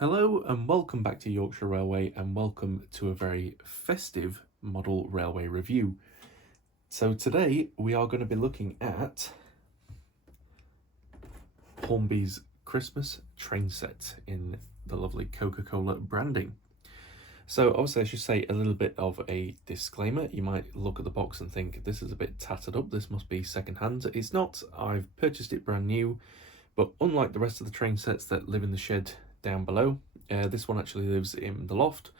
Hello and welcome back to Yorkshire Railway and welcome to a very festive model railway review. So today we are going to be looking at Hornby's Christmas train set in the lovely Coca-Cola branding. So obviously I should say a little bit of a disclaimer. You might look at the box and think this is a bit tattered up, this must be second-hand. It's not. I've purchased it brand new, but unlike the rest of the train sets that live in the shed down below, this one actually lives in the loft,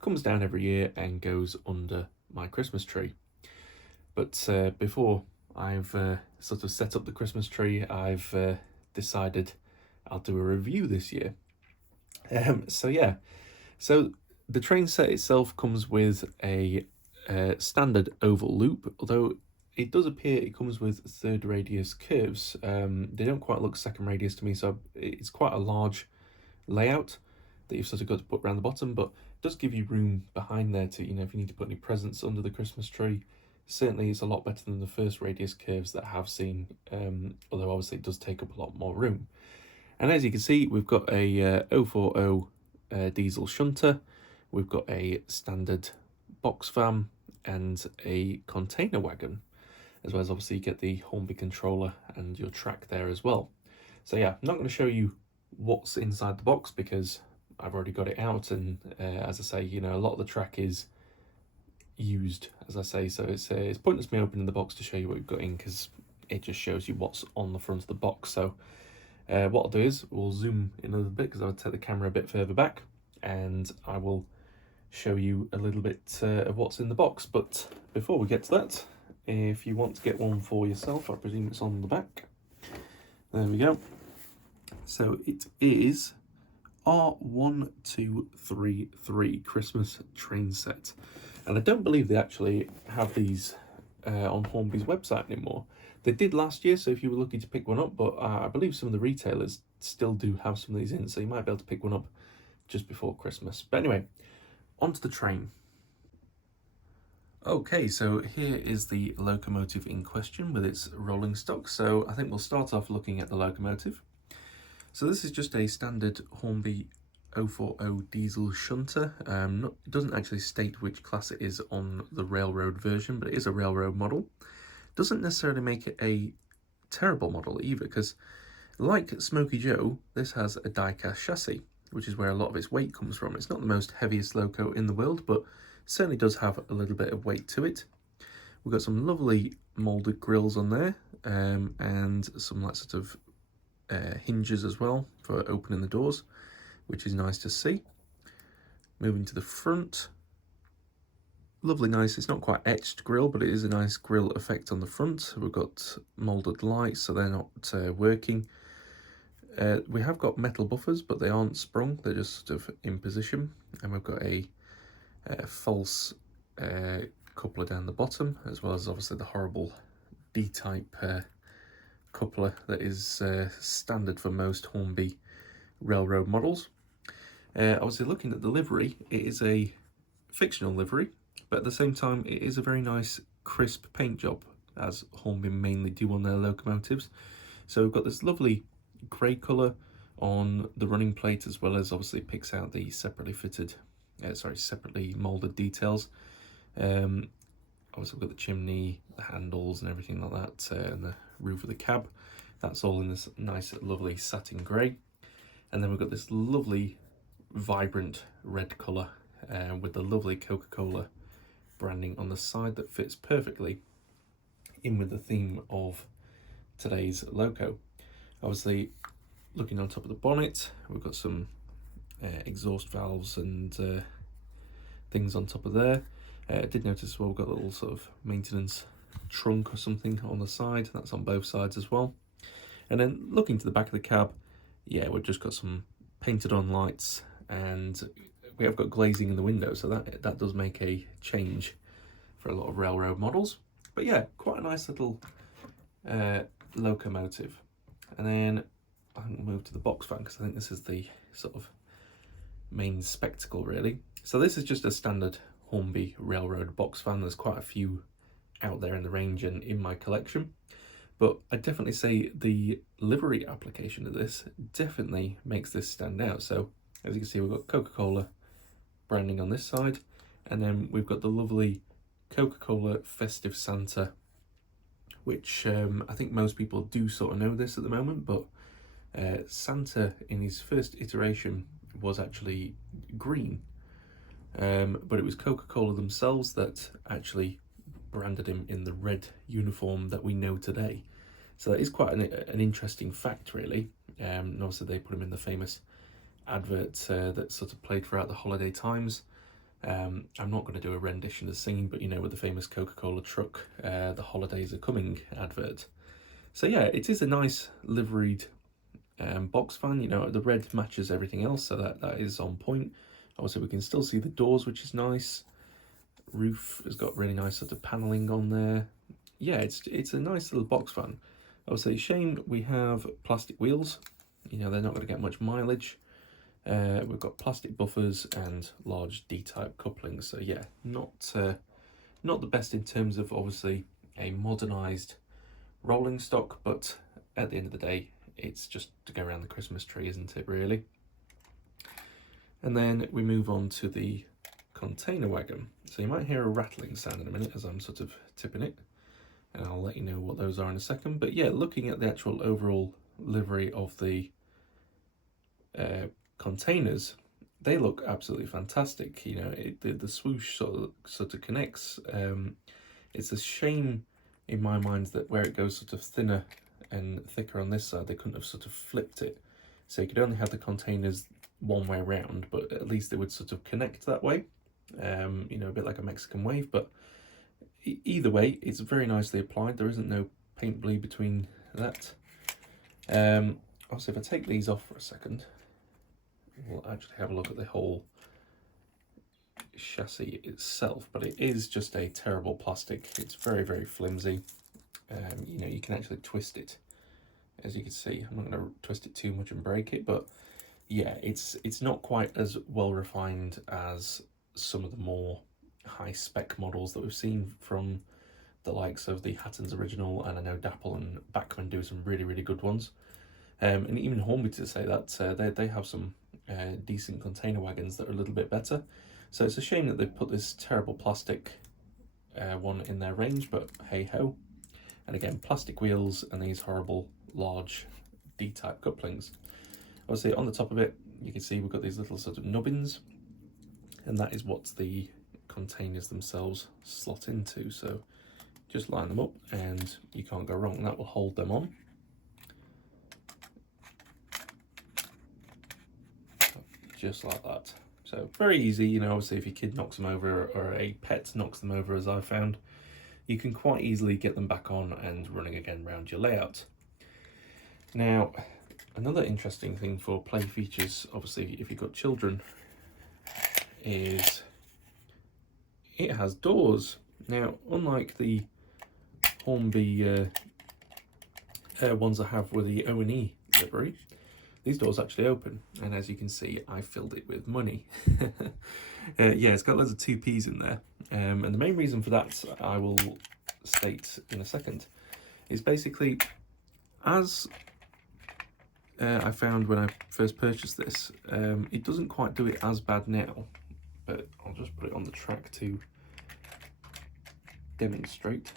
comes down every year and goes under my Christmas tree. But before I've sort of set up the Christmas tree, I've decided I'll do a review this year. So the train set itself comes with a standard oval loop, although it does appear it comes with third radius curves. They don't quite look second radius to me, so it's quite a large layout that you've sort of got to put around the bottom, but it does give you room behind there to, if you need to put any presents under the Christmas tree. Certainly it's a lot better than the first radius curves that I have seen, although obviously it does take up a lot more room. And as you can see, we've got a 040 diesel shunter, we've got a standard box van and a container wagon, as well as obviously you get the Hornby controller and your track there as well. So yeah, I'm not going to show you what's inside the box because I've already got it out, and as I say, a lot of the track is used, as I say, so it's pointless me opening the box to show you what we've got in because it just shows you what's on the front of the box. So what I'll do is we'll zoom in a little bit because I'll take the camera a bit further back and I will show you a little bit of what's in the box. But before we get to that, if you want to get one for yourself, I presume it's on the back. There we go. So it is R1233 Christmas train set. And I don't believe they actually have these on Hornby's website anymore. They did last year, so if you were lucky to pick one up, but I believe some of the retailers still do have some of these in, so you might be able to pick one up just before Christmas. But anyway, onto the train. Okay, so here is the locomotive in question with its rolling stock. So I think we'll start off looking at the locomotive. So this is just a standard Hornby 040 diesel shunter. It doesn't actually state which class it is on the railroad version, but it is a railroad model. Doesn't necessarily make it a terrible model either, because like Smoky Joe, this has a die-cast chassis, which is where a lot of its weight comes from. It's not the most heaviest loco in the world, but certainly does have a little bit of weight to it. We've got some lovely moulded grills on there, and some like sort of hinges as well for opening the doors, which is nice to see. Moving to the front, lovely nice, it's not quite etched grille, but it is a nice grille effect on the front. We've got moulded lights, so they're not working. We have got metal buffers, but they aren't sprung, they're just sort of in position. And we've got a false coupler down the bottom, as well as obviously the horrible D-type coupler that is standard for most Hornby railroad models. Obviously looking at the livery, it is a fictional livery, but at the same time it is a very nice crisp paint job, as Hornby mainly do on their locomotives. So we've got this lovely grey colour on the running plate, as well as obviously picks out the separately moulded details. Obviously we've got the chimney, the handles and everything like that, and the roof of the cab. That's all in this nice lovely satin grey. And then we've got this lovely vibrant red colour with the lovely Coca-Cola branding on the side that fits perfectly in with the theme of today's loco. Obviously looking on top of the bonnet, we've got some exhaust valves and things on top of there. I did notice as well we've got a little sort of maintenance trunk or something on the side. That's on both sides as well. And then looking to the back of the cab, yeah, we've just got some painted on lights, and we have got glazing in the window, so that does make a change for a lot of railroad models. But yeah, quite a nice little locomotive. And then I think we'll move to the box van, because I think this is the sort of main spectacle really. So this is just a standard Hornby railroad box van. There's quite a few out there in the range and in my collection, but I definitely say the livery application of this definitely makes this stand out. So As you can see, we've got Coca-Cola branding on this side, and then we've got the lovely Coca-Cola Festive Santa, which I think most people do sort of know this at the moment, but Santa in his first iteration was actually green, but it was Coca-Cola themselves that actually branded him in the red uniform that we know today. So that is quite an interesting fact, really. And obviously they put him in the famous advert that sort of played throughout the holiday times. I'm not going to do a rendition of singing, but you know, with the famous Coca-Cola truck, the holidays are coming advert. So yeah, it is a nice liveried box fan. You know, the red matches everything else, so that is on point. Obviously we can still see the doors, which is nice. Roof has got really nice sort of paneling on there. Yeah, it's a nice little box fan. Obviously, shame we have plastic wheels. You know, they're not going to get much mileage. We've got plastic buffers and large D-type couplings. So yeah, not the best in terms of obviously a modernised rolling stock, but at the end of the day, it's just to go around the Christmas tree, isn't it, really? And then we move on to the container wagon. So you might hear a rattling sound in a minute as I'm sort of tipping it, and I'll let you know what those are in a second. But yeah, looking at the actual overall livery of the containers, they look absolutely fantastic. You know, the swoosh sort of connects. It's a shame in my mind that where it goes sort of thinner and thicker on this side, they couldn't have sort of flipped it, so you could only have the containers one way around, but at least they would sort of connect that way. You know, a bit like a Mexican wave, but either way, it's very nicely applied. There isn't no paint bleed between that. Also, if I take these off for a second, we'll actually have a look at the whole chassis itself, but it is just a terrible plastic. It's very, very flimsy. You know, you can actually twist it, as you can see. I'm not going to twist it too much and break it, but yeah, it's not quite as well refined as some of the more high spec models that we've seen from the likes of the Hatton's Original, and I know Dapple and Bachmann do some really, really good ones. And even Hornby, to say that, they have some decent container wagons that are a little bit better. So it's a shame that they've put this terrible plastic one in their range, but hey ho. And again, plastic wheels and these horrible large D-type couplings. Obviously on the top of it, you can see we've got these little sort of nubbins, and that is what the containers themselves slot into. So just line them up and you can't go wrong. That will hold them on. Just like that. So very easy, you know, obviously if your kid knocks them over or a pet knocks them over, as I've found, you can quite easily get them back on and running again around your layout. Now, another interesting thing for play features, obviously if you've got children, is it has doors. Now, unlike the Hornby ones I have with the O&E livery, these doors actually open, and as you can see, I filled it with money. Yeah, it's got loads of 2p's in there, and the main reason for that, I will state in a second, is basically, as I found when I first purchased this, it doesn't quite do it as bad now, but I'll just put it on the track to demonstrate.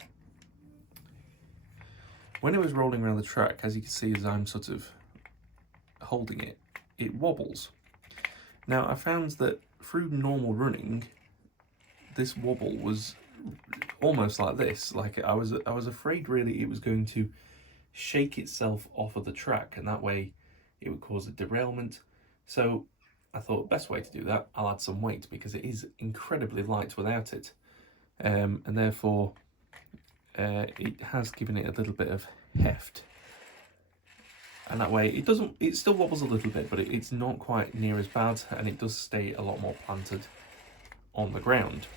When it was rolling around the track, as you can see as I'm sort of holding it, it wobbles. Now I found that through normal running, this wobble was almost like this. Like I was afraid really it was going to shake itself off of the track, and that way it would cause a derailment. So I thought best way to do that, I'll add some weight, because it is incredibly light without it, and therefore it has given it a little bit of heft. And that way it still wobbles a little bit, but it's not quite near as bad, and it does stay a lot more planted on the ground.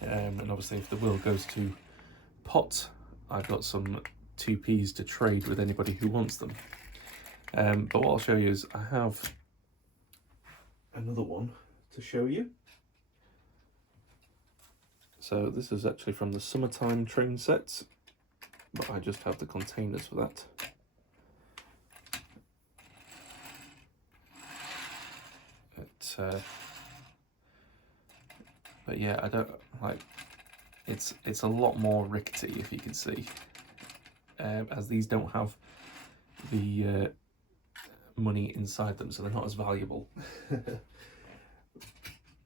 And obviously if the wheel goes to pot, I've got some 2p's to trade with anybody who wants them. But what I'll show you is I have another one to show you. So this is actually from the summertime train sets, but I just have the containers for that. but yeah, I don't like. It's a lot more rickety, if you can see, as these don't have the money inside them, so they're not as valuable.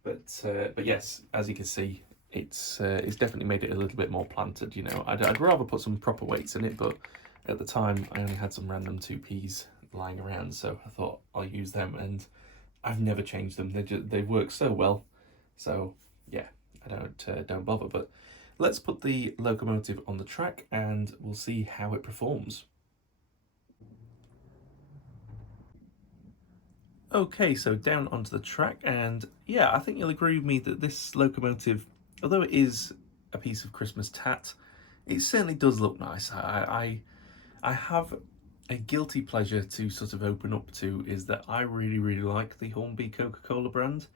But yes, as you can see, it's definitely made it a little bit more planted. You know, I'd rather put some proper weights in it, but at the time I only had some random 2Ps lying around, so I thought I'll use them, and I've never changed them. They work so well, so yeah, I don't bother. But let's put the locomotive on the track and we'll see how it performs. Okay, so down onto the track, and yeah, I think you'll agree with me that this locomotive, although it is a piece of Christmas tat, it certainly does look nice. I have a guilty pleasure to sort of open up to, is that I really like the Hornby Coca-Cola brand.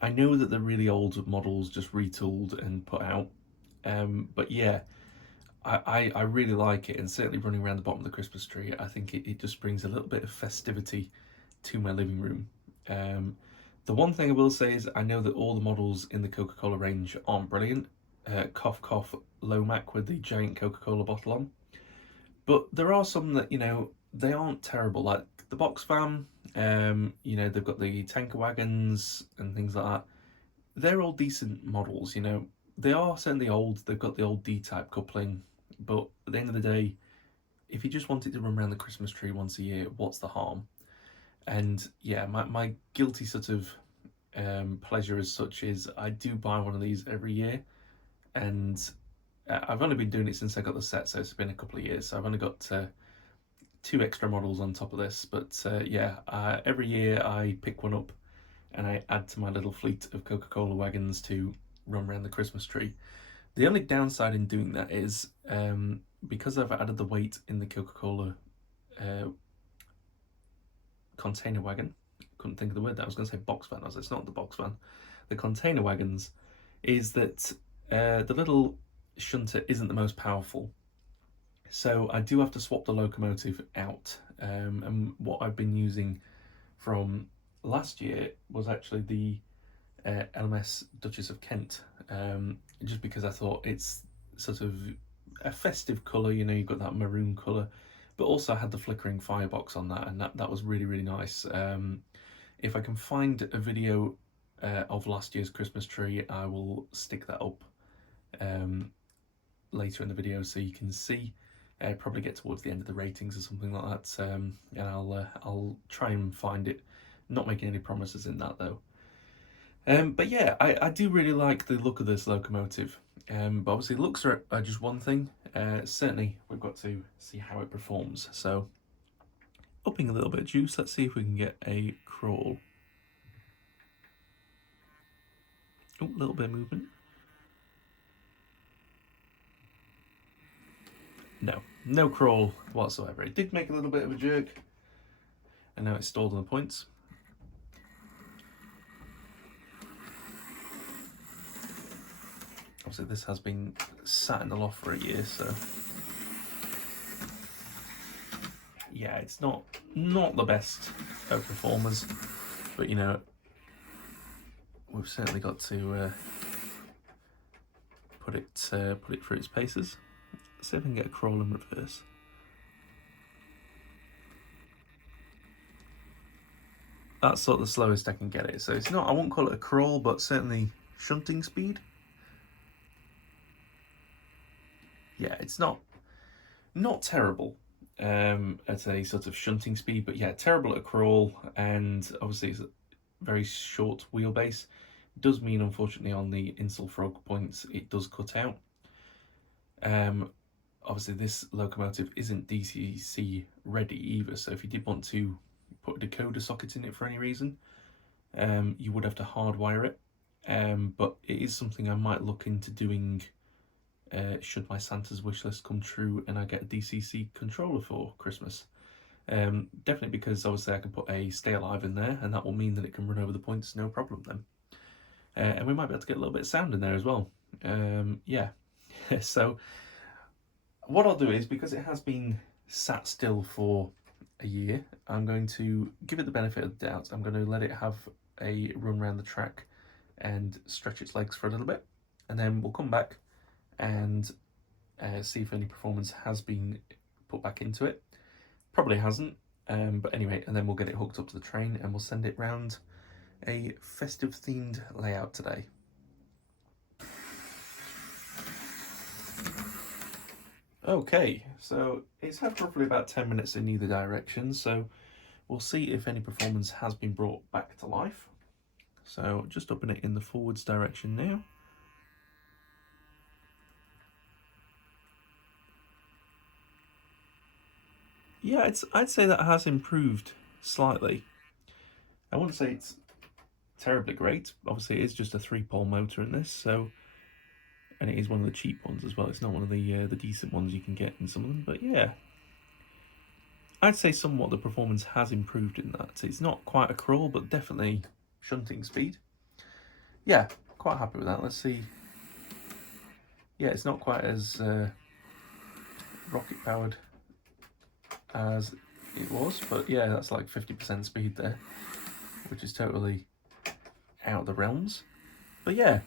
I know that they're really old models just retooled and put out, but yeah, I really like it, and certainly running around the bottom of the Christmas tree, I think it just brings a little bit of festivity to my living room. The one thing I will say is I know that all the models in the Coca-Cola range aren't brilliant. Cough cough Lomac with the giant Coca-Cola bottle on. But there are some that, you know, they aren't terrible, like the box van, you know, they've got the tanker wagons and things like that. They're all decent models, you know. They are certainly old, they've got the old D-type coupling, but at the end of the day, if you just want it to run around the Christmas tree once a year, what's the harm? And yeah, my guilty sort of pleasure as such is I do buy one of these every year, and I've only been doing it since I got the set, so it's been a couple of years, so I've only got 2 extra models on top of this. But yeah, every year I pick one up and I add to my little fleet of Coca-Cola wagons to run around the Christmas tree. The only downside in doing that is because I've added the weight in the Coca-Cola container wagon. Couldn't think of the word that I was going to say box van. It's not the box van. The container wagons is that the little shunter isn't the most powerful. So I do have to swap the locomotive out. And what I've been using from last year was actually the LMS Duchess of Kent, just because I thought it's sort of a festive colour, you know, you've got that maroon colour, but also I had the flickering firebox on that, and that was really nice. If I can find a video of last year's Christmas tree, I will stick that up later in the video so you can see. Probably get towards the end of the ratings or something like that, and I'll try and find it. Not making any promises in that though. But yeah, I do really like the look of this locomotive. But obviously looks are just one thing. Certainly we've got to see how it performs. So upping a little bit of juice, let's see if we can get a crawl. Oh, a little bit of movement. No crawl whatsoever. It did make a little bit of a jerk, and now it's stalled on the points. Obviously this has been sat in the loft for a year, so yeah, it's not the best of performers, but you know, we've certainly got to put it through its paces. Let's see if I can get a crawl in reverse. That's sort of the slowest I can get it. So it's not, I won't call it a crawl, but certainly shunting speed. Yeah, it's not terrible at a sort of shunting speed, but yeah, terrible at a crawl, and obviously it's a very short wheelbase. It does mean, unfortunately, on the Insel Frog points, it does cut out. Obviously this locomotive isn't DCC ready either, so if you did want to put a decoder socket in it for any reason, you would have to hardwire it. But it is something I might look into doing should my Santa's wish list come true and I get a DCC controller for Christmas. Definitely, because obviously I can put a Stay Alive in there, and that will mean that it can run over the points no problem then. And we might be able to get a little bit of sound in there as well. Yeah, so what I'll do is, because it has been sat still for a year, I'm going to give it the benefit of the doubt. I'm going to let it have a run around the track and stretch its legs for a little bit, and then we'll come back and see if any performance has been put back into it. Probably hasn't, but anyway, and then we'll get it hooked up to the train and we'll send it round a festive themed layout today. Okay, so it's had roughly about 10 minutes in either direction, so we'll see if any performance has been brought back to life. So just open it in the forwards direction now. Yeah, I'd say that has improved slightly. I wouldn't say it's terribly great. Obviously, it is just a 3-pole motor in this, so, and it is one of the cheap ones as well. It's not one of the decent ones you can get in some of them, but yeah, I'd say somewhat the performance has improved in that. It's not quite a crawl, but definitely shunting speed. Yeah, quite happy with that. Let's see. Yeah, it's not quite as rocket powered as it was, but yeah, that's like 50% speed there, which is totally out of the realms. But yeah,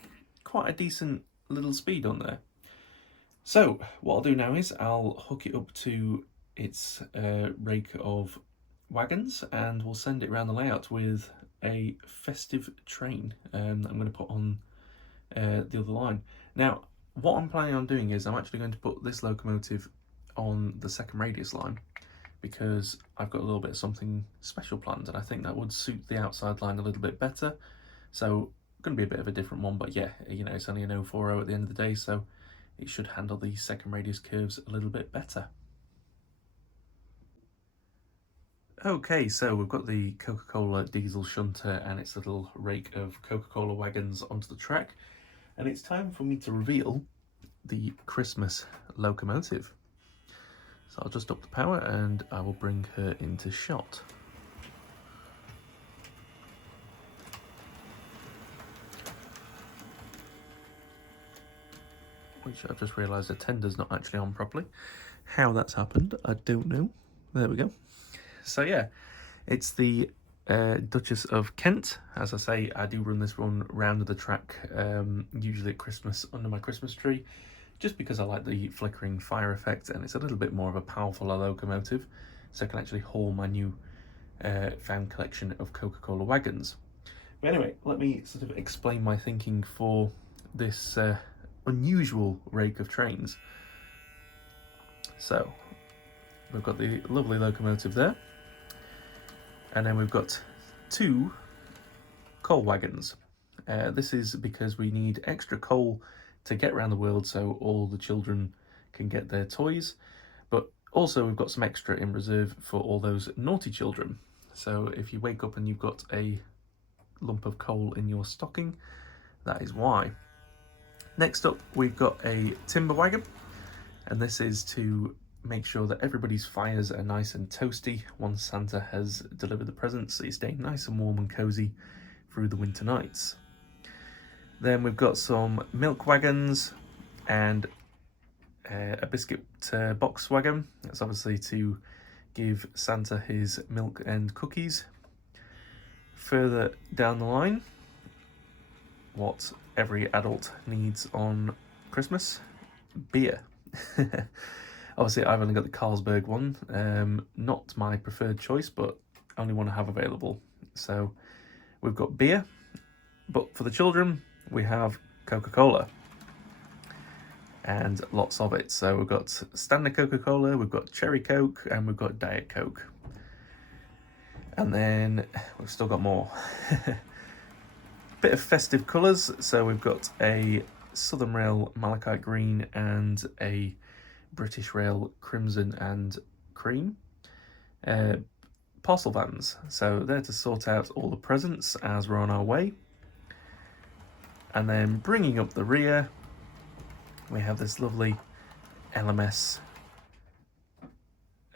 quite a decent little speed on there. So what I'll do now is I'll hook it up to its rake of wagons, and we'll send it around the layout with a festive train that I'm going to put on the other line. Now, what I'm planning on doing is I'm actually going to put this locomotive on the second radius line, because I've got a little bit of something special planned, and I think that would suit the outside line a little bit better. So going to be a bit of a different one, but yeah, you know, it's only an 040 at the end of the day, so it should handle the second radius curves a little bit better. Okay, so we've got the Coca-Cola diesel shunter and its little rake of Coca-Cola wagons onto the track, and it's time for me to reveal the Christmas locomotive. So I'll just up the power and I will bring her into shot. Which I've just realised the tender's not actually on properly. How that's happened, I don't know. There we go. So yeah, it's the Duchess of Kent. As I say, I do run this one round the track, usually at Christmas under my Christmas tree, just because I like the flickering fire effect, and it's a little bit more of a powerful locomotive, so I can actually haul my new found collection of Coca-Cola wagons. But anyway, let me sort of explain my thinking for this unusual rake of trains. So we've got the lovely locomotive there, and then we've got 2 coal wagons. This is because we need extra coal to get around the world so all the children can get their toys, but also we've got some extra in reserve for all those naughty children. So if you wake up and you've got a lump of coal in your stocking, that is why. Next up, we've got a timber wagon, and this is to make sure that everybody's fires are nice and toasty once Santa has delivered the presents, so you stay nice and warm and cozy through the winter nights. Then we've got some milk wagons and a biscuit box wagon. That's obviously to give Santa his milk and cookies. Further down the line, what every adult needs on Christmas: beer. Obviously, I've only got the Carlsberg one, not my preferred choice, but only one I have available. So we've got beer, but for the children, we have Coca-Cola, and lots of it. So we've got standard Coca-Cola, we've got cherry Coke, and we've got Diet Coke. And then we've still got more. Bit of festive colours, so we've got a Southern Rail Malachite Green and a British Rail Crimson and Cream. Parcel vans, so they're to sort out all the presents as we're on our way. And then bringing up the rear, we have this lovely LMS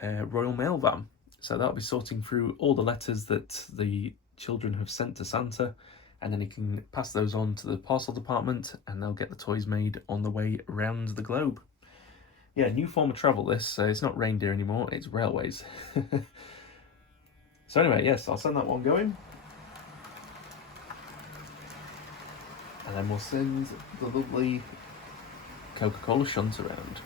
Royal Mail van. So that'll be sorting through all the letters that the children have sent to Santa, and then he can pass those on to the parcel department and they'll get the toys made on the way around the globe. Yeah, new form of travel this. It's not reindeer anymore, it's railways. So anyway, yes, I'll send that one going. And then we'll send the lovely Coca-Cola shunt around.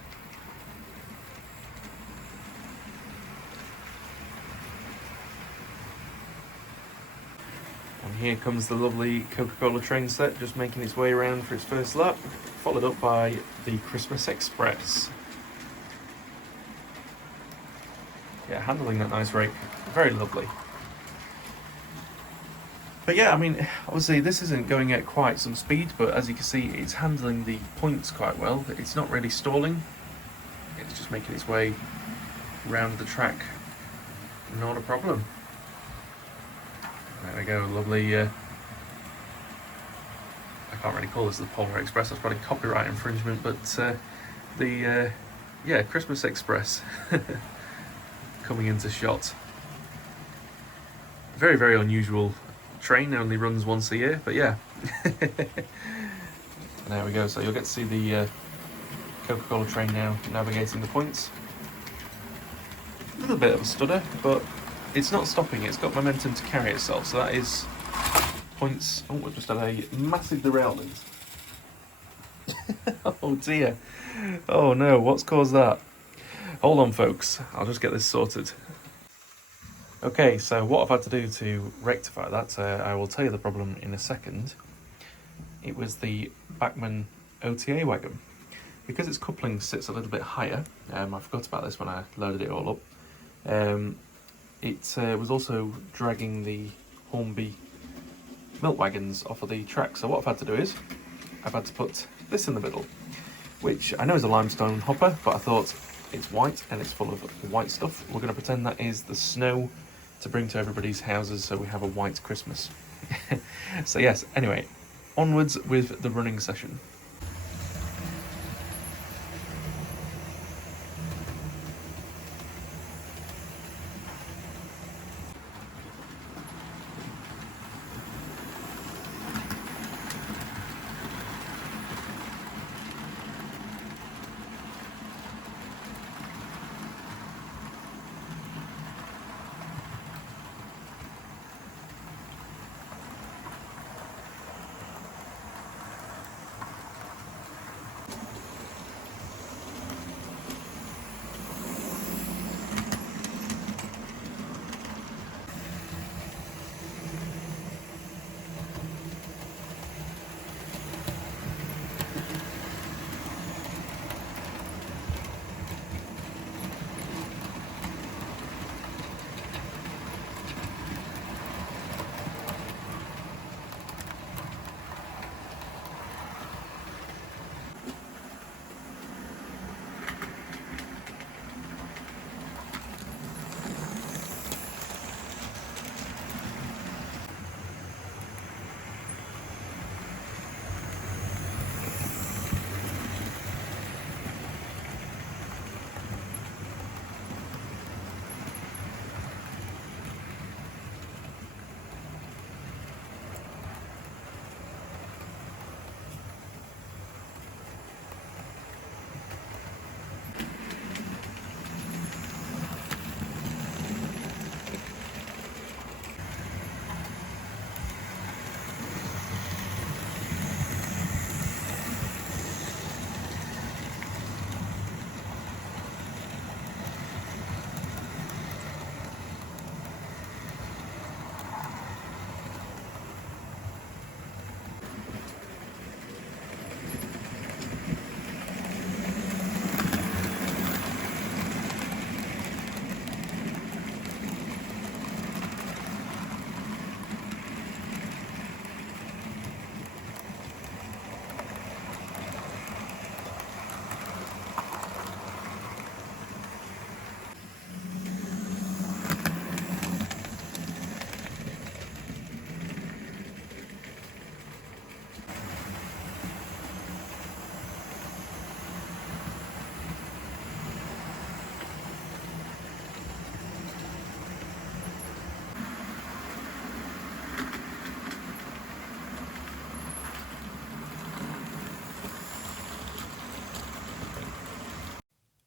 And here comes the lovely Coca-Cola train set, just making its way around for its first lap, followed up by the Christmas Express. Yeah, handling that nice rake, very lovely. But yeah, I mean, obviously this isn't going at quite some speed, but as you can see, it's handling the points quite well. It's not really stalling, it's just making its way around the track, not a problem. There we go, lovely, I can't really call this the Polar Express, that's probably copyright infringement, but yeah, Christmas Express coming into shot. Very, very unusual train, only runs once a year, but yeah. There we go, so you'll get to see the Coca-Cola train now navigating the points. A little bit of a stutter, but it's not stopping, it's got momentum to carry itself, so that is points. Oh, we've just had a massive derailment. Oh dear. Oh no, what's caused that? Hold on folks, I'll just get this sorted. Okay, so what I've had to do to rectify that, I will tell you the problem in a second. It was the Bachmann OTA wagon. Because its coupling sits a little bit higher, I forgot about this when I loaded it all up, it was also dragging the Hornby milk wagons off of the track. So what I've had to do is, I've had to put this in the middle, which I know is a limestone hopper, but I thought it's white and it's full of white stuff. We're going to pretend that is the snow to bring to everybody's houses so we have a white Christmas. So yes, anyway, onwards with the running session.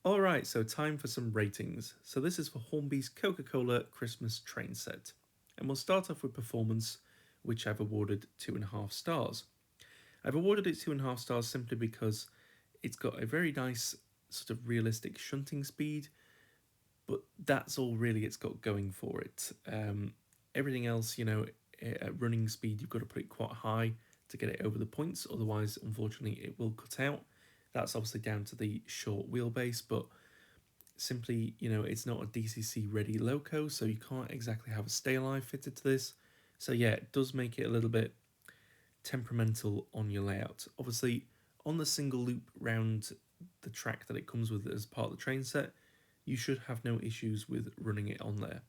Alright, so time for some ratings. So this is for Hornby's Coca-Cola Christmas train set. And we'll start off with performance, which I've awarded 2.5 stars. I've awarded it 2.5 stars simply because it's got a very nice sort of realistic shunting speed, but that's all really it's got going for it. Everything else, at running speed, you've got to put it quite high to get it over the points, otherwise, unfortunately, it will cut out. That's obviously down to the short wheelbase, but simply, it's not a DCC ready loco, so you can't exactly have a stay alive fitted to this. So yeah, it does make it a little bit temperamental on your layout. Obviously, on the single loop round the track that it comes with as part of the train set, you should have no issues with running it on there.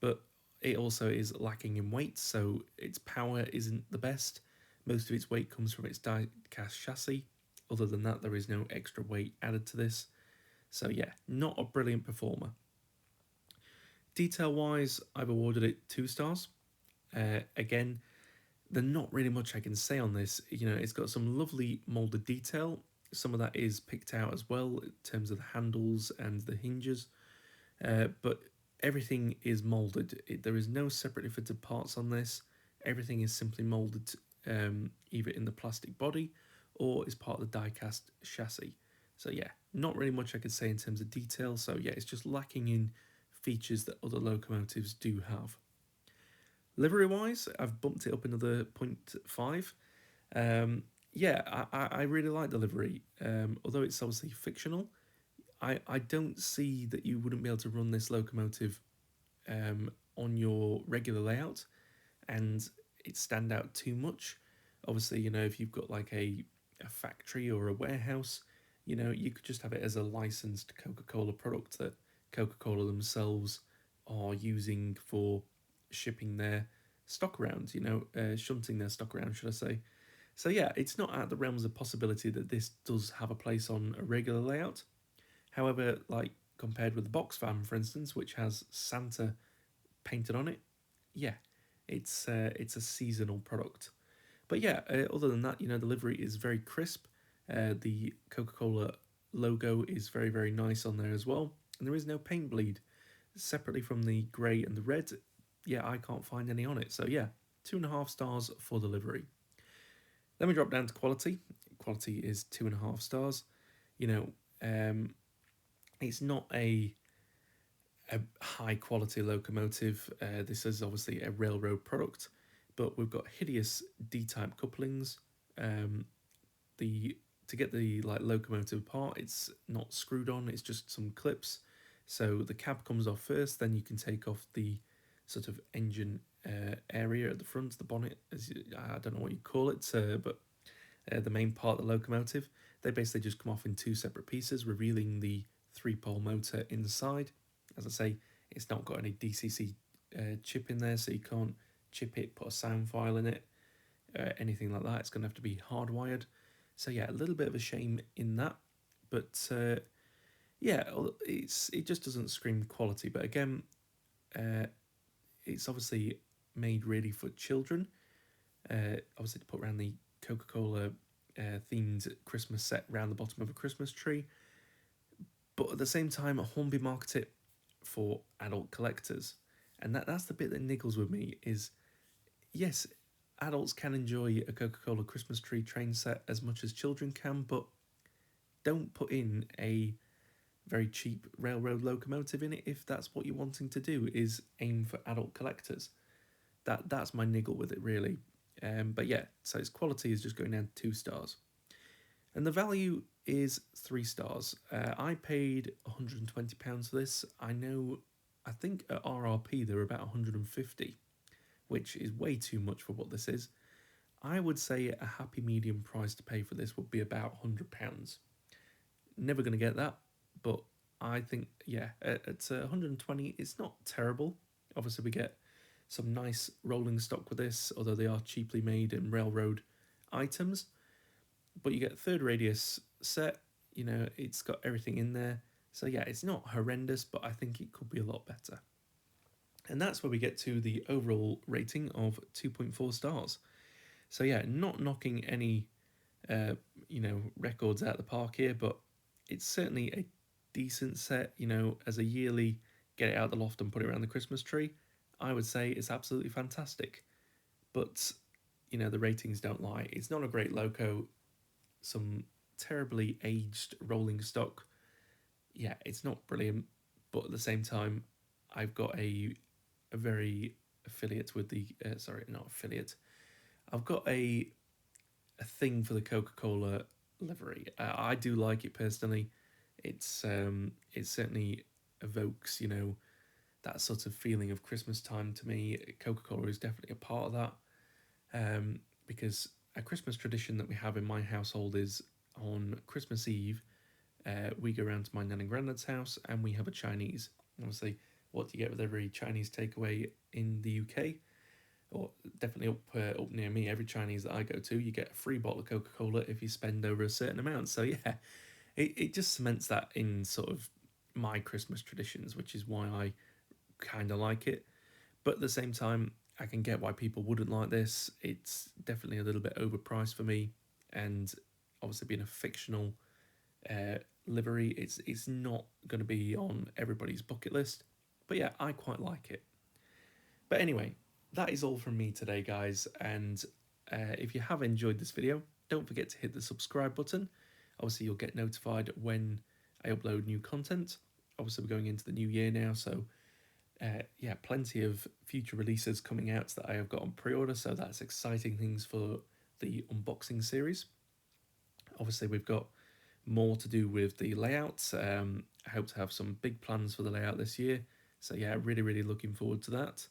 But it also is lacking in weight, so its power isn't the best. Most of its weight comes from its die-cast chassis. Other than that, there is no extra weight added to this. So yeah, not a brilliant performer. Detail-wise, I've awarded it 2 stars. Again, there's not really much I can say on this. It's got some lovely molded detail. Some of that is picked out as well in terms of the handles and the hinges. But everything is molded. There is no separately fitted parts on this. Everything is simply molded either in the plastic body or is part of the die-cast chassis. So yeah, not really much I could say in terms of detail. So yeah, it's just lacking in features that other locomotives do have. Livery wise, I've bumped it up another 0.5. Yeah, I really like the livery. Although it's obviously fictional, I don't see that you wouldn't be able to run this locomotive on your regular layout and it stand out too much. Obviously, if you've got like a factory or a warehouse, you could just have it as a licensed Coca-Cola product that Coca-Cola themselves are using for shipping their stock around, shunting their stock around, should I say. So yeah, it's not out of the realms of possibility that this does have a place on a regular layout. However, like compared with the box van, for instance, which has Santa painted on it, yeah, it's a seasonal product. But yeah, other than that, the livery is very crisp. The Coca-Cola logo is very, very nice on there as well. And there is no paint bleed. Separately from the grey and the red, yeah, I can't find any on it. So yeah, 2.5 stars for the livery. Then we drop down to quality. Quality is 2.5 stars. It's not a high quality locomotive. This is obviously a railroad product, but we've got hideous D-type couplings. The to get the locomotive apart, it's not screwed on. It's just some clips. So the cab comes off first, then you can take off the sort of engine area at the front, the bonnet, I don't know what you call it, but the main part of the locomotive. They basically just come off in 2 separate pieces, revealing the 3-pole motor inside. As I say, it's not got any DCC chip in there, so you can't chip it, put a sound file in it, anything like that. It's going to have to be hardwired. So yeah, a little bit of a shame in that, but yeah, it just doesn't scream quality. But again, it's obviously made really for children. Obviously to put around the Coca-Cola themed Christmas set around the bottom of a Christmas tree. But at the same time, Hornby market it for adult collectors. And that's the bit that niggles with me is, yes, adults can enjoy a Coca-Cola Christmas tree train set as much as children can, but don't put in a very cheap railroad locomotive in it if that's what you're wanting to do, is aim for adult collectors. That's my niggle with it, really. But yeah, so its quality is just going down to 2 stars. And the value is 3 stars. I paid £120 for this. I think at RRP they're about 150, which is way too much for what this is. I would say a happy medium price to pay for this would be about £100. Never going to get that, but I think, yeah, at 120, it's not terrible. Obviously, we get some nice rolling stock with this, although they are cheaply made in railroad items. But you get third radius set, it's got everything in there. So yeah, it's not horrendous, but I think it could be a lot better. And that's where we get to the overall rating of 2.4 stars. So yeah, not knocking any, records out of the park here, but it's certainly a decent set, as a yearly get it out of the loft and put it around the Christmas tree. I would say it's absolutely fantastic. But you know, the ratings don't lie. It's not a great loco. Some terribly aged rolling stock. Yeah, it's not brilliant, but at the same time, I've got a very affiliate with the sorry, not affiliate. I've got a thing for the Coca-Cola livery. I do like it personally. It certainly evokes, you know, that sort of feeling of Christmas time to me. Coca-Cola is definitely a part of that, because a Christmas tradition that we have in my household is on Christmas Eve, we go around to my nan and granddad's house and we have a Chinese. Obviously, what do you get with every Chinese takeaway in the UK? Or definitely up near me, every Chinese that I go to, you get a free bottle of Coca-Cola if you spend over a certain amount. So yeah, it just cements that in sort of my Christmas traditions, which is why I kind of like it. But at the same time, I can get why people wouldn't like this. It's definitely a little bit overpriced for me, and obviously being a fictional uh, livery, it's not going to be on everybody's bucket list. But yeah, I quite like it. But anyway, that is all from me today, guys. And if you have enjoyed this video, don't forget to hit the subscribe button. Obviously, you'll get notified when I upload new content. Obviously, we're going into the new year now, so yeah, plenty of future releases coming out that I have got on pre-order. So that's exciting things for the unboxing series. Obviously, we've got more to do with the layout. I hope to have some big plans for the layout this year. So yeah, really looking forward to that.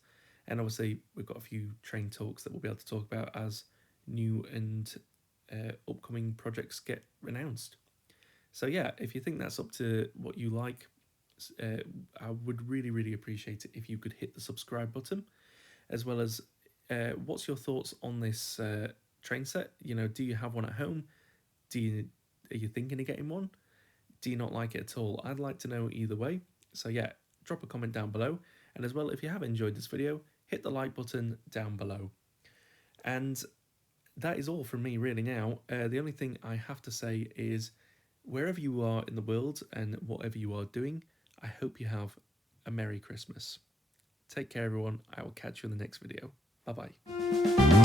And obviously, we've got a few train talks that we'll be able to talk about as new and upcoming projects get announced. So yeah, if you think that's up to what you like, I would really appreciate it if you could hit the subscribe button, as well as what's your thoughts on this train set? You know, do you have one at home? Are you thinking of getting one? Do you not like it at all? I'd like to know either way. So yeah, drop a comment down below. And as well, if you have enjoyed this video, hit the like button down below. And that is all from me really now. The only thing I have to say is, wherever you are in the world and whatever you are doing, I hope you have a Merry Christmas. Take care, everyone. I will catch you in the next video. Bye bye.